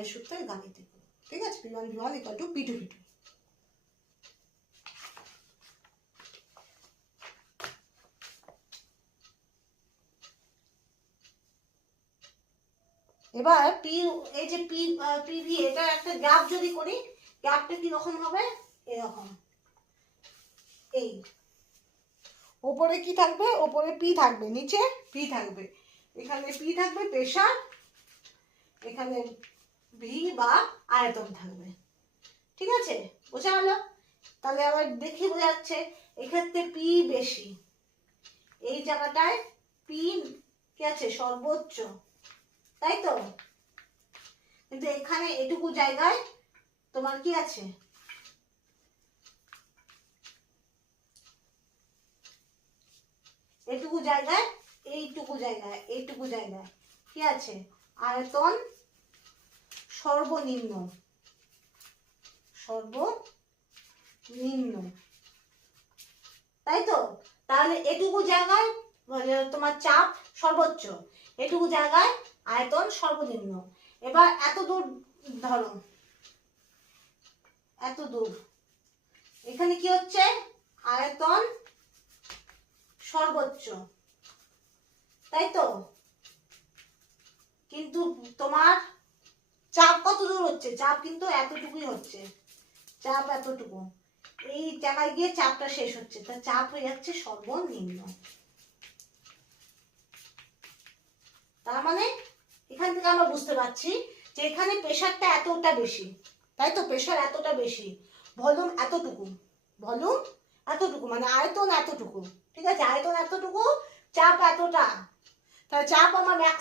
স্কয়ারের সূত্রে গাণিতিক। ঠিক আছে, P1 V1 = P2 V2। এবার পি, এই যে পি পিভি, এটা একটা গ্রাফ যদি করি, গ্রাফটা কি রকম হবে? এরকম। এই ওপরে কি থাকবে? ওপরে পি থাকবে, নিচে পি থাকবে, এখানে পি থাকবে প্রেসার, এখানে ভি বা আয়তন থাকবে। ঠিক আছে, বোঝা গেল? তাহলে আবার দেখি বোঝা যাচ্ছে এক্ষেত্রে পি বেশি, এই জায়গাটায় পি কি আছে? সর্বোচ্চ, তাই তো? কিন্তু এখানে এটুকু জায়গায় তোমার কি আছে? এইটুকু জায়গায়, এইটুকু জায়গায় কি আছে? আয়তন সর্বনিম্ন, তাই তো? তাহলে এটুকু জায়গায় তোমার চাপ সর্বোচ্চ, এটুকু জায়গায় আয়তন সর্বনিম্ন। এবার এত দূর ধরো, এত দূর, এখানে কি হচ্ছে? আয়তন সর্বোচ্চ, তাই তো? কিন্তু তোমার চাপ কত দূর হচ্ছে? চাপ কিন্তু এতটুকুই হচ্ছে, চাপ এতটুকু, এই জায়গায় গিয়ে চাপটা শেষ হচ্ছে, তা চাপ হয়ে যাচ্ছে সর্বনিম্ন। তার মানে এখান থেকে আমরা বুঝতে পারছি যে এখানে প্রেসারটা এতটা বেশি, তাই তো? প্রেসার এতটা বেশি, ভলিউম এতটুকু, ভলিউম এতটুকু, মানে আয়তন এতটুকু। ঠিক আছে, আয়তন এতটুকু, চাপ এতটা, তাহলে চাপ আমার ম্যাক্স